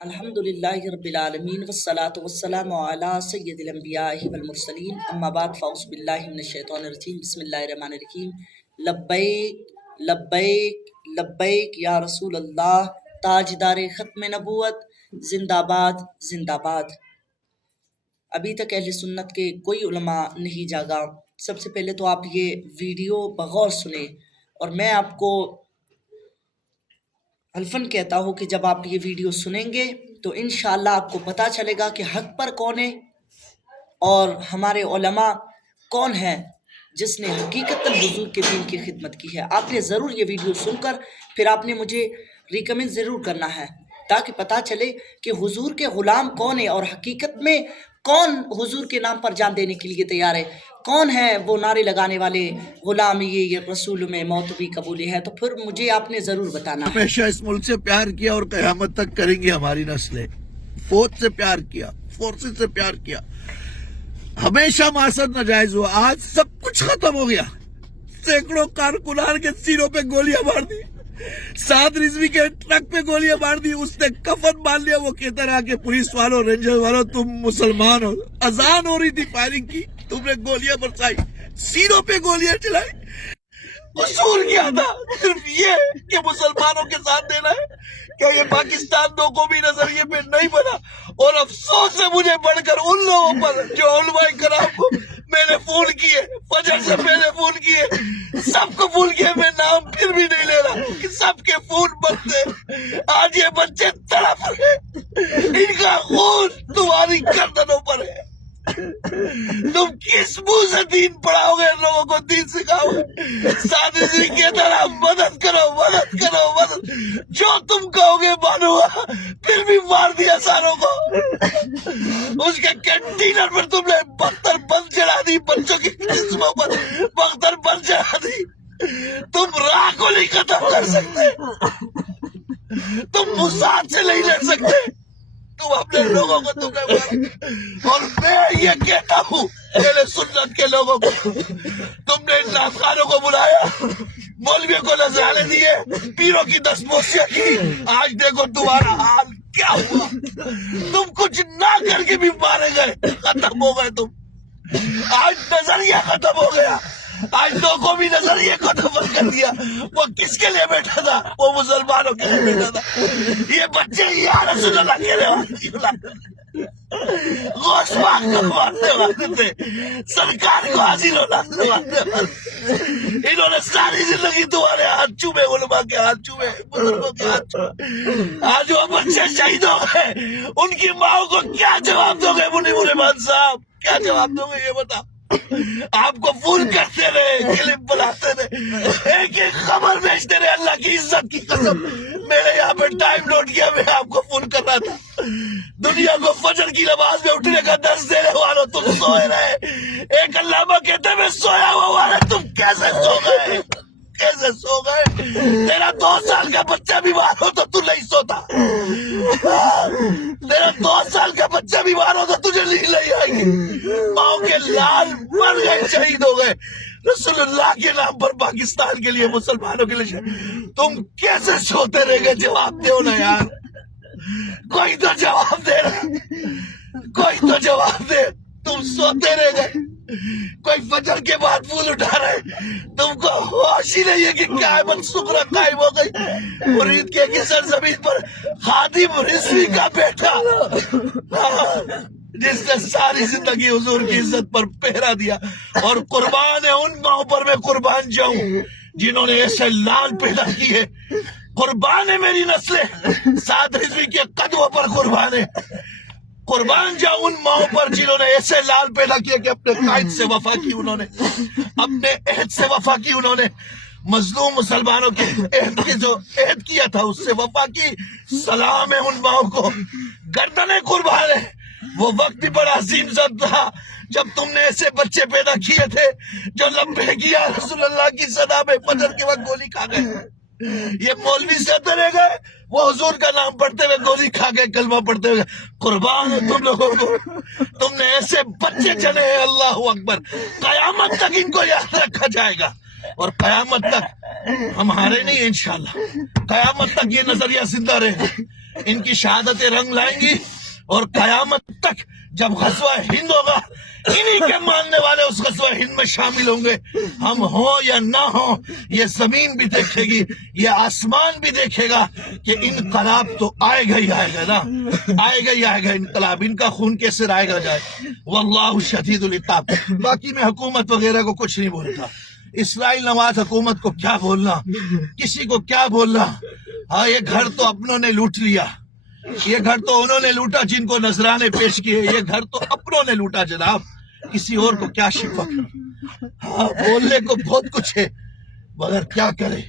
الحمدللہ رب العالمین والصلاة والسلام علی سید الانبیاء والمرسلین اما بعد فاعوذ باللہ من الشیطان الرجیم بسم اللہ الرحمن الرحیم لبیک لبیک لبیک یا رسول اللہ تاجدار ختم نبوت زندہ باد زندہ باد۔ ابھی تک اہل سنت کے کوئی علماء نہیں جاگا۔ سب سے پہلے تو آپ یہ ویڈیو بغور سنیں، اور میں آپ کو الفن کہتا ہوں کہ جب آپ یہ ویڈیو سنیں گے تو انشاءاللہ آپ کو پتہ چلے گا کہ حق پر کون ہے اور ہمارے علماء کون ہیں جس نے حقیقتاً حضور کے دین کی خدمت کی ہے۔ آپ نے ضرور یہ ویڈیو سن کر پھر آپ نے مجھے ریکمنڈ ضرور کرنا ہے تاکہ پتہ چلے کہ حضور کے غلام کون ہے اور حقیقت میں کون حضور کے نام پر جان دینے کے لیے تیار ہے، کون ہے وہ نعرے لگانے والے غلام یہ رسول میں موت بھی قبول ہے۔ تو پھر مجھے آپ نے ضرور بتانا ہے۔ ہمیشہ اس ملک سے پیار کیا اور قیامت تک کریں گے ہماری نسلیں۔ فوج سے پیار کیا، فورسز سے پیار کیا، ہمیشہ معاشرت ناجائز ہوا۔ آج سب کچھ ختم ہو گیا۔ سینکڑوں کارکنان کے سینوں پہ گولیاں مار دی، سعد رضوی کے ٹرک پہ گولیاں مار دی، اس نے کفن مان لیا۔ وہ کہتا رہا کہ پولیس والوں، رینجر والوں، تم مسلمان ہو۔ اذان ہو رہی تھی، فائرنگ کی، تم نے گولیاں برسائی، سینوں پہ گولیاں چلائی۔ اصول کیا تھا؟ صرف یہ کہ مسلمانوں کے ساتھ دینا ہے۔ کیا یہ پاکستان دو قومی نظریے پہ نہیں بنا؟ اور افسوس ہے مجھے بڑھ کر ان لوگوں پر جو علماء کرام کو میں نے فون کیے، فجر سے پہلے فون کیے، سب کو فون کیے، میں نام پھر بھی نہیں لے رہا کہ سب کے فون بند تھے۔ آج یہ بچے تڑپ رہے، ان کا خون تمہاری گردنوں پر ہے۔ تم کس منہ سے دین پڑھاؤ گے، لوگوں کو دین سکھاؤ گے؟ سادی جی کی طرح مدد کرو، مدد کرو، مدد، جو تم کہو گے مانوں گا۔ پھر بھی مار دیا ساروں کو۔ اس کے کینٹینر پر تم نے بختر بند چڑھا دی، بچوں کی جسموں پر بختر بند چڑھا دی۔ تم راہ کو نہیں ختم کر سکتے، تم مساعد سے نہیں لڑ سکتے، تم اپنے لوگوں کو تم نے مارا۔ اور میں یہ کہتا ہوں اہل سنت کے لوگوں کو، تم نے ان ناخوانوں کو بلایا، مولویوں کو نذرانے دیے، پیروں کی دستبوسیاں کی، آج دیکھو تمہارا حال کیا ہوا۔ تم کچھ نہ کر کے بھی مارے گئے، ختم ہو گئے تم۔ آج نظریہ ختم ہو گیا، آج دو قومی نظریے کو دفن کر دیا۔ وہ کس کے لیے بیٹھا تھا؟ وہ مسلمانوں کے لیے بیٹھا تھا۔ یہ بچے یا رسول اللہ کہنے والے غوث پاک کو مارنے والے تھے، سرکار کو حاضر ہونے والے تھے۔ انہوں نے ساری زندگی تمہارے ہاتھ چومے، علماء کے ہاتھ چومے، بزرگوں کے ہاتھ چومے۔ آج وہ بچے شہید ہو گئے، ان کی ماں کو کیا جواب دو گے؟ منی رحمان صاحب کیا جواب دو گے؟ یہ بتا۔ آپ کو فون کرتے رہے، کلپ بلاتے رہے، ایک ایک خبر بھیجتے رہے۔ اللہ کی عزت کی قسم میں نے یہاں پہ ٹائم نوٹ کیا، میں آپ کو فون کر رہا تھا۔ دنیا کو فجر کی نماز میں اٹھنے کا درس دینے والوں تم سوئے رہے۔ ایک علامہ کہتے میں سویا ہوا ہے، تم کیسے سو گئے؟ کیسے سو گئے؟ تیرا 2 سال کا بچہ بیمار ہو تو تو نہیں سوتا، تیرا 2 سال کا بچہ بیمار ہو تو تجھے نیند نہیں آئے گی۔ ماؤں کے لال مر گئے، شہید ہو گئے رسول اللہ کے نام پر، پاکستان کے لیے، مسلمانوں کے لیے۔ تم کیسے سوتے رہ گئے؟ جواب دو نا یار، کوئی تو جواب دے رہا، کوئی تو جواب دے۔ تم سوتے رہ گئے، کوئی فجر کے بعد پھول اٹھا رہے، تم کو ہوش ہی نہیں ہے کہ قیامت صغری قائم ہو گئی۔ مرید کے سرزمین پر خادم رضوی کا بیٹا، جس نے ساری زندگی حضور کی عزت پر پہرا دیا، اور قربان ہے ان ماؤں پر میں قربان جاؤں جنہوں نے ایسے لال پیدا کیے۔ قربان ہے میری نسلیں، سعد رضوی کے قدموں پر قربان ہے۔ قربان جاؤں ان ماؤں پر جنہوں نے ایسے لال پیدا کیا کہ اپنے قائد سے وفا کی، انہوں نے اپنے عہد سے وفا کی، انہوں نے مظلوم مسلمانوں کے عہد کی جو عہد کیا تھا اس سے وفا کی۔ سلام ہے ان ماؤں کو، گردنیں قربان ہے۔ وہ وقت بھی بڑا عظیم ذات تھا جب تم نے ایسے بچے پیدا کیے تھے جو لبے کیا رسول اللہ کی صدا میں فجر کے وقت گولی کھا گئے۔ یہ مولوی سے رہ گئے، وہ حضور کا نام پڑھتے ہوئے گولی کھا گئے، کلمہ پڑھتے ہوئے۔ قربان ہے تم لوگوں کو، تم نے ایسے بچے جنے ہیں، اللہ اکبر۔ قیامت تک ان کو یاد رکھا جائے گا، اور قیامت تک ہم ہارے نہیں انشاءاللہ، قیامت تک یہ نظریہ زندہ رہے گا۔ ان کی شہادتیں رنگ لائیں گی اور قیامت تک جب غزوہ ہند ہوگا انہی کے ماننے والے اس غزوہ ہند میں شامل ہوں گے. ہم ہوں یا نہ ہوں یہ زمین بھی دیکھے گی, یہ آسمان بھی دیکھے گا کہ انقلاب تو آئے گا ہی آئے گا نا, آئے گا ہی آئے گا انقلاب. ان کا خون کیسے رائے گا جائے. واللہ شدید العقاب. باقی میں حکومت وغیرہ کو کچھ نہیں بولتا, اسرائیل نواز حکومت کو کیا بولنا, کسی کو کیا بولنا. ہاں یہ گھر تو اپنوں نے لوٹ لیا, یہ گھر تو انہوں نے لوٹا جن کو نذرانے پیش کیے, یہ گھر تو اپنوں نے لوٹا جناب, کسی اور کو کیا شفا. ہاں بولنے کو بہت کچھ ہے مگر کیا کرے.